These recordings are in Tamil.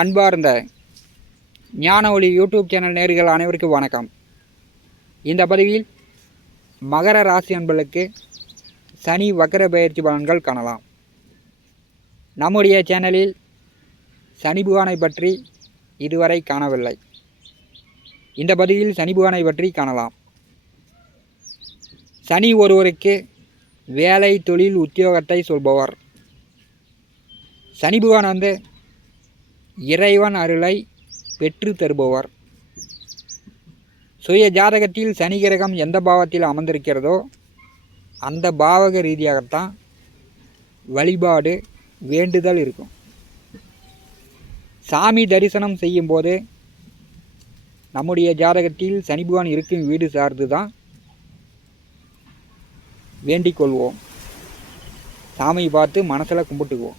அன்பார்ந்த ஞான ஒளி யூடியூப் சேனல் நேயர்கள் அனைவருக்கும் வணக்கம். இந்த பதிவில் மகர ராசி அன்பர்களுக்கு சனி வக்கர பெயர்ச்சி பலன்கள் காணலாம். நம்முடைய சேனலில் சனி புகானை பற்றி இதுவரை காணவில்லை. இந்த பதிவில் சனி புகானை பற்றி காணலாம். சனி ஒருவருக்கு வேலை, தொழில், உத்தியோகத்தை சொல்பவர். சனி புகான் இறைவன் அருளை பெற்று தருபவர். சுய ஜாதகத்தில் சனி கிரகம் எந்த பாவத்தில் அமர்ந்திருக்கிறதோ அந்த பாவக ரீதியாகத்தான் வழிபாடு, வேண்டுதல் இருக்கும். சாமி தரிசனம் செய்யும்போது நம்முடைய ஜாதகத்தில் சனி பகவான் இருக்கும் வீடு சார்ந்து தான் வேண்டிக் கொள்வோம். சாமி பார்த்து மனசில் கும்பிட்டுக்குவோம்.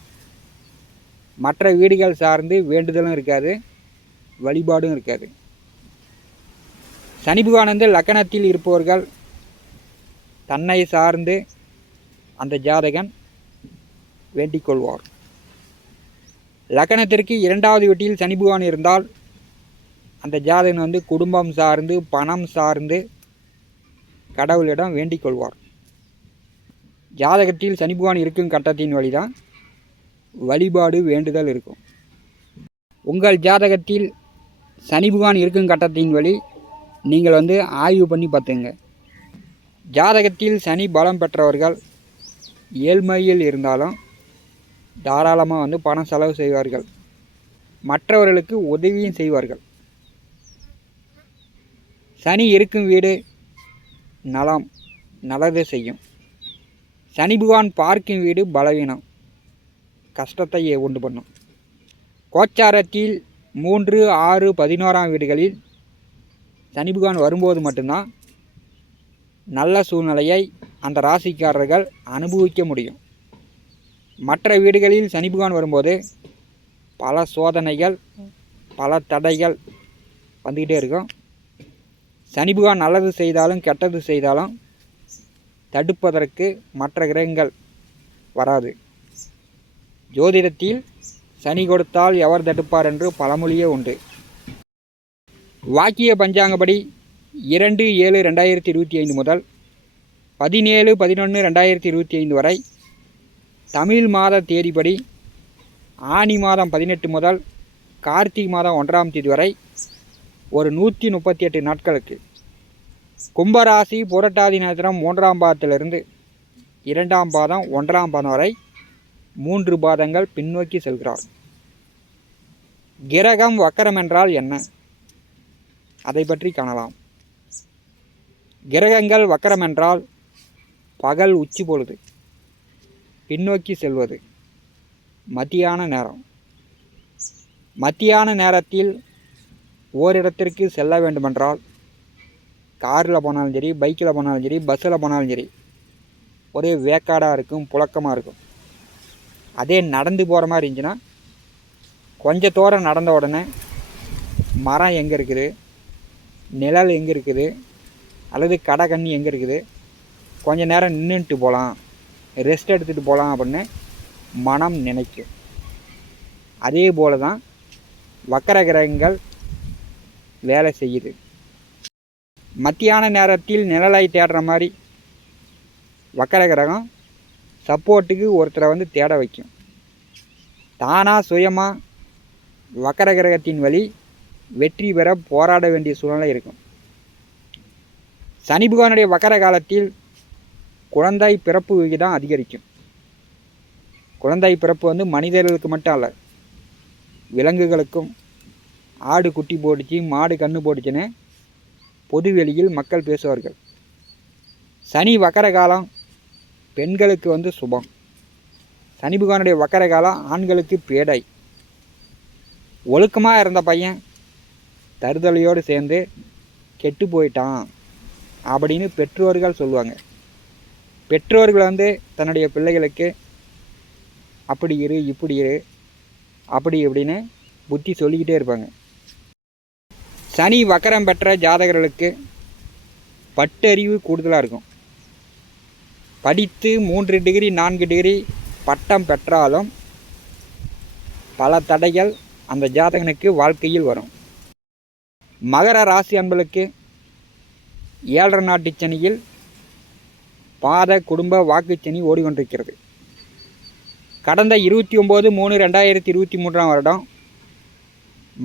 மற்ற வீடுகள் சார்ந்து வேண்டுதலும் இருக்காது, வழிபாடும் இருக்காது. சனி பகவான் லக்கணத்தில் இருப்பவர்கள் தன்னை சார்ந்து அந்த ஜாதகன் வேண்டிக் கொள்வார். லக்கணத்திற்கு 2வது வீட்டில் சனி பகவான் இருந்தால் அந்த ஜாதகன் குடும்பம் சார்ந்து, பணம் சார்ந்து கடவுளிடம் வேண்டிக் கொள்வார். ஜாதகத்தில் சனி பகவான் இருக்கும் கட்டத்தின் வழிதான் வழிபாடு, வேண்டுதல் இருக்கும். உங்கள் ஜாதகத்தில் சனி பகவான் இருக்கும் கட்டத்தின் வழி நீங்கள் ஆய்வு பண்ணி பார்த்துங்க. ஜாதகத்தில் சனி பலம் பெற்றவர்கள் ஏழ்மையில் இருந்தாலும் தாராளமாக பணம் செலவு செய்வார்கள். மற்றவர்களுக்கு உதவியும் செய்வார்கள். சனி இருக்கும் வீடு நலம், நல்லது செய்யும். சனி பகவான் பார்க்கும் வீடு பலவீனம், கஷ்டத்தை உண்டு பண்ணும். கோச்சாரத்தில் 3, 6, 11ஆம் வீடுகளில் சனி பகவான் வரும்போது மட்டும்தான் நல்ல சூழ்நிலையை அந்த ராசிக்காரர்கள் அனுபவிக்க முடியும். மற்ற வீடுகளில் சனி பகவான் வரும்போது பல சோதனைகள், பல தடைகள் வந்துக்கிட்டே இருக்கும். சனி பகவான் நல்லது செய்தாலும் கெட்டது செய்தாலும் தடுப்பதற்கு மற்ற கிரகங்கள் வராது. ஜோதிடத்தில் சனி கொடுத்தால் எவர் தடுப்பார் என்று பழமொழியே உண்டு. வாக்கிய பஞ்சாங்கப்படி 2/7/2025 முதல் 17/11/2025 வரை, தமிழ் மாத தேதிப்படி ஆனி மாதம் 18 முதல் கார்த்திகை மாதம் 1ஆம் தேதி வரை ஒரு 138 நாட்களுக்கு கும்பராசி புரட்டாதி நட்சத்திரம் 3ஆம் பாதத்திலிருந்து 2ஆம் பாதம் 1ஆம் பாதம் வரை 3 பாதங்கள் பின்னோக்கி செல்கிறார். கிரகம் வக்கரம் என்றால் என்ன, அதை பற்றி காணலாம். கிரகங்கள் வக்கரம் என்றால் பகல் உச்சி பொழுது பின்னோக்கி செல்வது, மத்தியான நேரம். மத்தியான நேரத்தில் ஓரிடத்திற்கு செல்ல வேண்டுமென்றால் காரில் போனாலும் சரி, பைக்கில் போனாலும் சரி, பஸ்ஸில் போனாலும் சரி, ஒரே வேக்காடாக இருக்கும், புழக்கமாக இருக்கும். அதே நடந்து போகிற மாதிரி இருந்துச்சுன்னா கொஞ்சம் தூரம் நடந்த உடனே மரம் எங்கே இருக்குது, நிழல் எங்கே இருக்குது, அல்லது கடை கண்ணி எங்கே இருக்குது, கொஞ்சம் நேரம் நின்றுட்டு போகலாம், ரெஸ்ட் எடுத்துகிட்டு போகலாம் அப்படின்னு மனம் நினைக்கும். அதே போல தான் வக்கர கிரகங்கள் வேலை செய்யுது. மத்தியான நேரத்தில் நிழலை தேடுற மாதிரி வக்கர கிரகம் சப்போர்ட்டுக்கு ஒருத்தரை தேட வைக்கும். தானாக சுயமாக வக்கர கிரகத்தின் வழி வெற்றி பெற போராட வேண்டிய சூழ்நிலை இருக்கும். சனி பகவானுடைய வக்கர காலத்தில் குழந்தை பிறப்பு விகிதம் அதிகரிக்கும். குழந்தை பிறப்பு மனிதர்களுக்கு மட்டும் அல்ல, விலங்குகளுக்கும். ஆடு குட்டி போட்டுச்சு, மாடு கன்று போட்டுச்சுன்னு பொதுவெளியில் மக்கள் பேசுவார்கள். சனி வக்கர காலம் பெண்களுக்கு சுபம். சனி பகவானுடைய வக்கர காலம் ஆண்களுக்கு பேடை. ஒழுக்கமாக இருந்த பையன் தருதலையோடு சேர்ந்து கெட்டு போயிட்டான் அப்படின்னு பெற்றோர்கள் சொல்லுவாங்க. பெற்றோர்கள் தன்னுடைய பிள்ளைகளுக்கு அப்படி இரு, இப்படி இரு, அப்படி இப்படின்னு புத்தி சொல்லிக்கிட்டே இருப்பாங்க. சனி வக்கரம் பெற்ற ஜாதகர்களுக்கு பட்டறிவு கூடுதலாக இருக்கும். படித்து 3 டிகிரி 4 டிகிரி பட்டம் பெற்றாலும் பல தடைகள் அந்த ஜாதகனுக்கு வாழ்க்கையில் வரும். மகர ராசி அன்பர்களுக்கு 7.5 நாட்டு சனியில் பாத குடும்ப வாக்குச்சனி ஓடிக்கொண்டிருக்கிறது. கடந்த 29/3/2023 வருடம்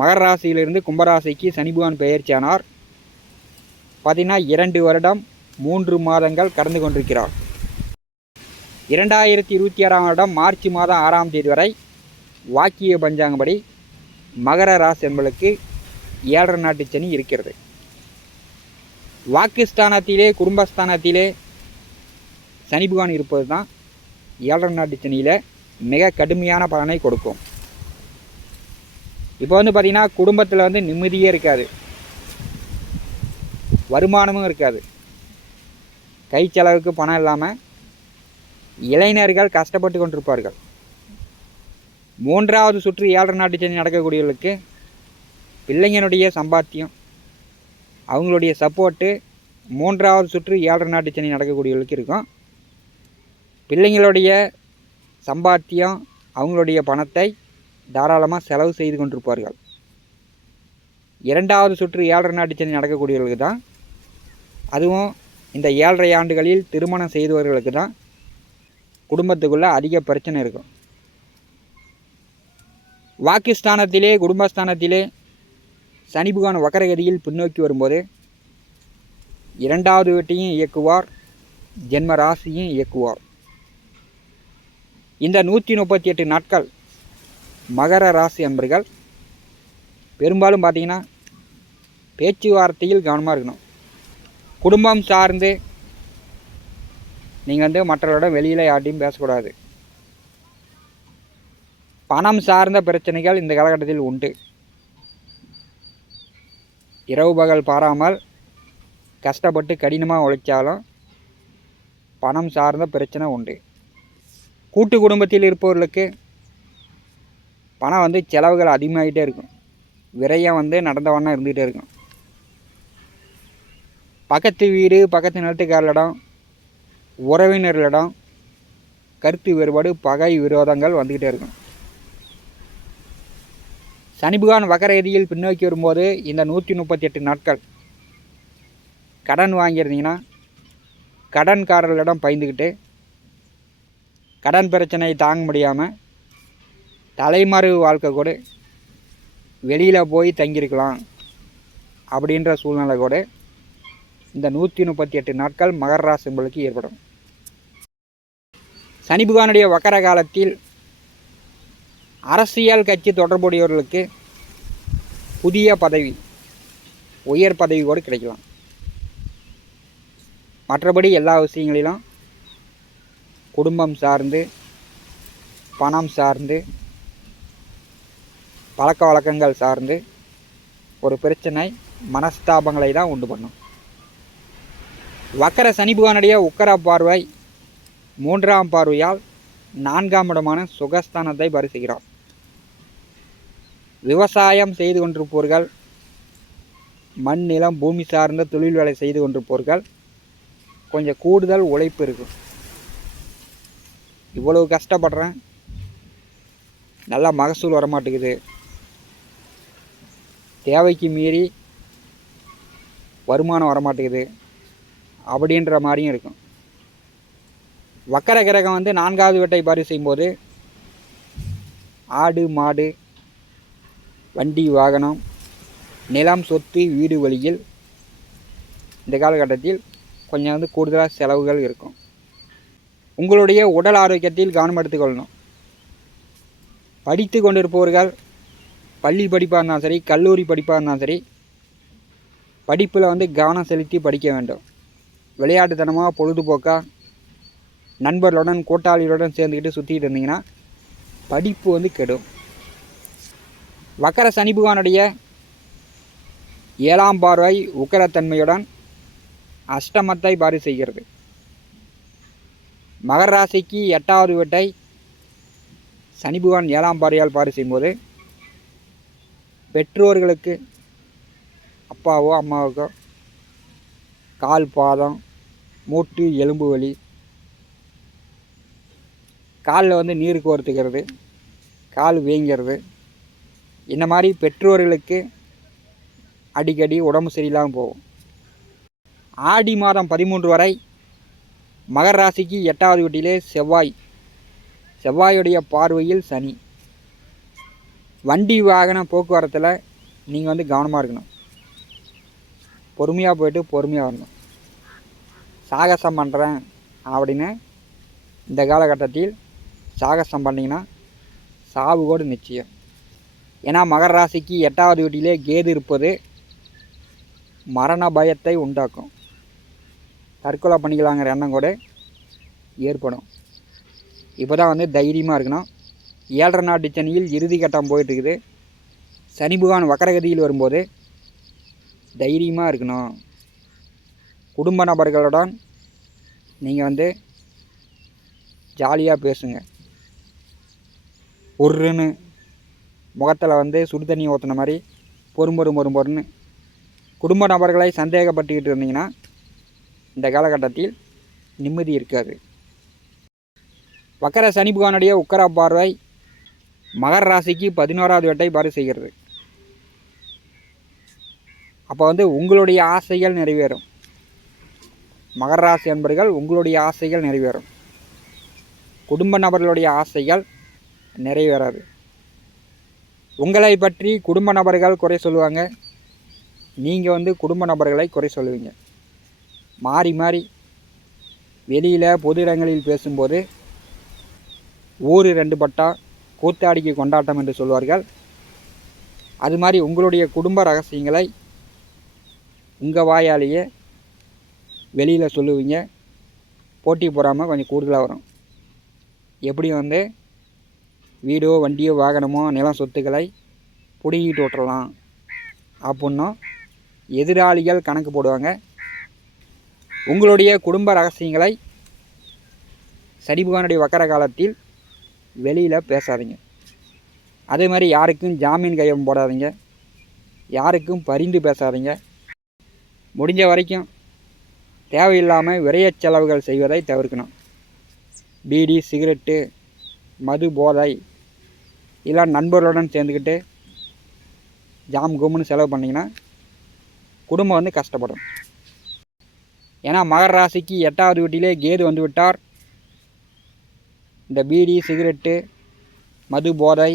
மகர ராசியிலிருந்து கும்பராசிக்கு சனி பகவான் பெயர்ச்சியானார். பார்த்தீங்கன்னா 2 வருடம் 3 மாதங்கள் கடந்து கொண்டிருக்கிறார். 2026 வருடம் மார்ச் மாதம் 6ஆம் தேதி வரை வாக்கிய பஞ்சாங்கப்படி மகர ராசி என்பதற்கு 7.5 நாட்டு சனி இருக்கிறது. வாக்குஸ்தானத்திலே குடும்பஸ்தானத்திலே சனி பகவான் இருப்பது தான் 7.5 நாட்டு சனியில் மிக கடுமையான பலனை கொடுக்கும். இப்போ வந்து பார்த்திங்கன்னா குடும்பத்தில் நிம்மதியே இருக்காது, வருமானமும் இருக்காது, கை செலவுக்கு பணம் இல்லாமல் இளைஞர்கள் கஷ்டப்பட்டு கொண்டிருப்பார்கள். 3வது சுற்று 7.5 நாட்டு சனி நடக்கக்கூடியவர்களுக்கு பிள்ளைங்களுடைய சம்பாத்தியம், அவங்களுடைய சப்போர்ட்டு 3வது சுற்று 7.5 நாட்டு சனி நடக்கக்கூடியவர்களுக்கு இருக்கும். பிள்ளைங்களுடைய சம்பாத்தியம், அவங்களுடைய பணத்தை தாராளமாக செலவு செய்து கொண்டிருப்பார்கள். 2வது சுற்று 7.5 நாட்டு சனி நடக்கக்கூடியவர்களுக்கு தான், அதுவும் இந்த 7.5 ஆண்டுகளில் திருமணம் செய்தவர்களுக்கு தான் குடும்பத்துக்குள்ளே அதிக பிரச்சனை இருக்கும். வாக்குஸ்தானத்திலே குடும்பஸ்தானத்திலே சனி பகவான் வக்கரகதியில் பின்னோக்கி வரும்போது 2வது வீட்டையும் இயக்குவார், ஜென்ம ராசியும் இயக்குவார். இந்த 138 நாட்கள் மகர ராசி அன்பர்கள் பெரும்பாலும் பார்த்திங்கன்னா பேச்சுவார்த்தையில் கவனமாக இருக்கணும். குடும்பம் சார்ந்து நீங்கள் மற்றவரோட வெளியில் யார்ட்டையும் பேசக்கூடாது. பணம் சார்ந்த பிரச்சனைகள் இந்த காலகட்டத்தில் உண்டு. இரவு பகல் பாராமல் கஷ்டப்பட்டு கடினமாக உழைச்சாலும் பணம் சார்ந்த பிரச்சனை உண்டு. கூட்டு குடும்பத்தில் இருப்பவர்களுக்கு பணம் செலவுகள் அதிகமாகிட்டே இருக்கும், விரயம் நடந்த வண்ணம் இருந்துகிட்டே இருக்கும். பக்கத்து வீடு பக்கத்து நிலத்துக்காரர்களிடம் உறவினர்களிடம் கருத்து வேறுபாடு, பகை, விரோதங்கள் வந்துக்கிட்டே இருக்கும். சனி பகவான் வக்கரகதியில் பின்னோக்கி வரும்போது இந்த 138 நாட்கள் கடன் வாங்கியிருந்தீங்கன்னா கடன்காரர்களிடம் பயந்துக்கிட்டு கடன் பிரச்சனை தாங்க முடியாமல் தலைமறைவு வாழ்க்கை கூட வெளியில் போய் தங்கியிருக்கலாம் அப்படின்ற சூழ்நிலை கூட இந்த 138 நாட்கள் மகர ராசி என்பதற்கு ஏற்படும். சனி பகவானுடைய வக்கர காலத்தில் அரசியல் கட்சி தொடர்புடையவர்களுக்கு புதிய பதவி, உயர் பதவி கூட கிடைக்கலாம். மற்றபடி எல்லா விஷயங்களிலும் குடும்பம் சார்ந்து, பணம் சார்ந்து, பழக்க வழக்கங்கள் சார்ந்து ஒரு பிரச்சனை, மனஸ்தாபங்களை தான் உண்டு பண்ணும். வக்கர சனி பகவானுடைய உக்கர பார்வை 3ஆம் பார்வையால் 4ஆம் இடமான சுகஸ்தானத்தை பரிசுகிறார். விவசாயம் செய்து கொண்டிருப்பவர்கள், மண் நிலம் பூமி சார்ந்த தொழில் வேலை செய்து கொண்டிருப்பவர்கள் கொஞ்சம் கூடுதல் உழைப்பு இருக்கும். இவ்வளவு கஷ்டப்படுறேன், நல்லா மகசூல் வரமாட்டேங்குது, தேவைக்கு மீறி வருமானம் வரமாட்டேங்குது அப்படின்ற மாதிரியும் இருக்கும். வக்கர கிரகம் 4வது வீட்டை பாரி செய்யும்போது ஆடு மாடு வண்டி வாகனம் நிலம் சொத்து வீடு வழியில் இந்த காலகட்டத்தில் கொஞ்சம் கூடுதலாக செலவுகள் இருக்கும். உங்களுடைய உடல் ஆரோக்கியத்தில் கவனம் எடுத்துக்கொள்ளணும். படித்து கொண்டிருப்பவர்கள் பள்ளி படிப்பாக இருந்தாலும் சரி, கல்லூரி படிப்பாக இருந்தாலும் சரி, படிப்பில் கவனம் செலுத்தி படிக்க வேண்டும். விளையாட்டுத்தனமாக பொழுதுபோக்காக நண்பர்களுடன் கூட்டாளிகளுடன் சேர்ந்துக்கிட்டு சுற்றிக்கிட்டு இருந்தீங்கன்னா படிப்பு கெடும். வக்கர சனி பகவானுடைய 7ஆம் பார்வை உக்கரத்தன்மையுடன் அஷ்டமத்தை பாரி செய்கிறது. மகர ராசிக்கு 8வது வீட்டை சனி பகவான் 7ஆம் பார்வையால் பாரி செய்யும்போது பெற்றோர்களுக்கு, அப்பாவோ அம்மாவுக்கோ கால் பாதம் மூட்டு எலும்பு வலி, காலில் நீர் கோர்த்துக்கிறது, கால் வீங்கிறது, இந்த மாதிரி பெற்றோர்களுக்கு அடிக்கடி உடம்பு சரியில்லாமல் போகும். ஆடி மாதம் 13 வரை மகர ராசிக்கு 8வது வீட்டிலே செவ்வாயுடைய பார்வையில் சனி. வண்டி வாகன போக்குவரத்தில் நீங்கள் கவனமாக இருக்கணும். பொறுமையாக போயிட்டு பொறுமையாக வரணும். சாகசம் பண்ணுறேன் அப்படின்னு இந்த காலகட்டத்தில் சாகசம் பண்ணிங்கன்னா சாவு கூட நிச்சயம். ஏன்னா மகர ராசிக்கு 8வது வீட்டிலே கேது இருப்பது மரண பயத்தை உண்டாக்கும். தற்கொலை பண்ணிக்கலாங்கிற எண்ணம் கூட ஏற்படும். இப்போ தான் தைரியமாக இருக்கணும். 7.5 நாட்டு சனியில் இறுதி கட்டம் போயிட்டுருக்குது. சனி பகவான் வக்கரகதியில் வரும்போது தைரியமாக இருக்கணும். குடும்ப நபர்களுடன் நீங்கள் ஜாலியாக பேசுங்க. ஒருன்னு முகத்தில் சுடு தண்ணி ஊற்றின மாதிரி பொறும்பொருன்னு குடும்ப நபர்களை சந்தேகப்பட்டுக்கிட்டு இருந்தீங்கன்னா இந்த காலகட்டத்தில் நிம்மதி இருக்காது. வக்கர சனி பகவானுடைய உக்கர பார்வை மகர ராசிக்கு 11வது வீட்டை பாரு செய்கிறது. அப்போ உங்களுடைய ஆசைகள் நிறைவேறும். மகர ராசி என்பர்கள் உங்களுடைய ஆசைகள் நிறைவேறும். குடும்ப நபர்களுடைய ஆசைகள் நிறைவேறாது. உங்களை பற்றி குடும்ப நபர்கள் குறை சொல்லுவாங்க. நீங்கள் குடும்ப நபர்களை குறை சொல்லுவீங்க. மாறி மாறி வெளியில் பொது இடங்களில் பேசும்போது ஊர் 2 பட்டா கூத்தாடிக்கு கொண்டாட்டம் என்று சொல்வார்கள். அது மாதிரி உங்களுடைய குடும்ப ரகசியங்களை உங்கள் வாயாலேயே வெளியில் சொல்லுவீங்க. போட்டி போடாமல் கொஞ்சம் கூடுதலாக வரும். எப்படி வீடோ வண்டியோ வாகனமோ நிலம் சொத்துக்களை பிடுங்கிட்டு விட்டுறலாம் அப்படின்னும் எதிராளிகள் கணக்கு போடுவாங்க. உங்களுடைய குடும்ப ரகசியங்களை சனி பகவானுடைய வக்கர காலத்தில் வெளியில் பேசாதீங்க. அதே மாதிரி யாருக்கும் ஜாமீன் கையம் போடாதீங்க. யாருக்கும் பரிந்து பேசாதீங்க. முடிஞ்ச வரைக்கும் தேவையில்லாமல் விரைய செலவுகள் செய்வதை தவிர்க்கணும். பீடி, சிகரெட்டு, மது போதை இல்லை நண்பர்களுடன் சேர்ந்துக்கிட்டு ஜாம் கும்னு செலவு பண்ணிங்கன்னா குடும்பம் கஷ்டப்படும். ஏன்னா மகர ராசிக்கு 8வது வீட்டிலே கேது விட்டார். இந்த பீடி, சிகரெட்டு, மது போதை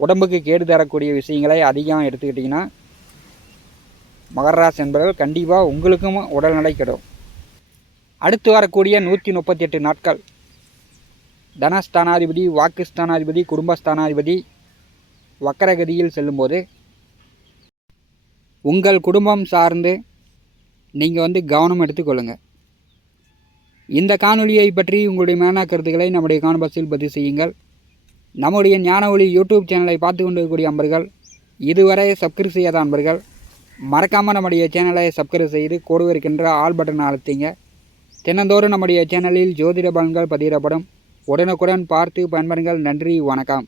உடம்புக்கு கேடு தரக்கூடிய விஷயங்களை அதிகம் எடுத்துக்கிட்டிங்கன்னா மகர ராசி என்பவர்கள் கண்டிப்பாக உங்களுக்கும் உடல்நிலை கெடும். அடுத்து வரக்கூடிய 138 நாட்கள் தனஸ்தானாதிபதி, வாக்குஸ்தானாதிபதி, குடும்பஸ்தானாதிபதி வக்கரகதியில் செல்லும்போது உங்கள் குடும்பம் சார்ந்து நீங்கள் கவனம் எடுத்துக்கொள்ளுங்கள். இந்த காணொலியை பற்றி உங்களுடைய மேலான கருத்துக்களை நம்முடைய கான்பாக்ஸில் பதிவு செய்யுங்கள். நம்முடைய ஞான ஒளி யூடியூப் சேனலை பார்த்து கொண்டிருக்கக்கூடிய அன்பர்கள், இதுவரை சப்ஸ்கிரைப் செய்யாத அன்பர்கள் மறக்காமல் நம்முடைய சேனலை சப்ஸ்கிரைப் செய்து கூடவே இருக்கின்ற ஆல் பட்டனை அழுத்திங்க. தினந்தோறும் நம்முடைய சேனலில் ஜோதிட பலன்கள் பதிவிடப்படும். உடனுக்குடன் பார்த்து பயன்பெறுங்கள். நன்றி, வணக்கம்.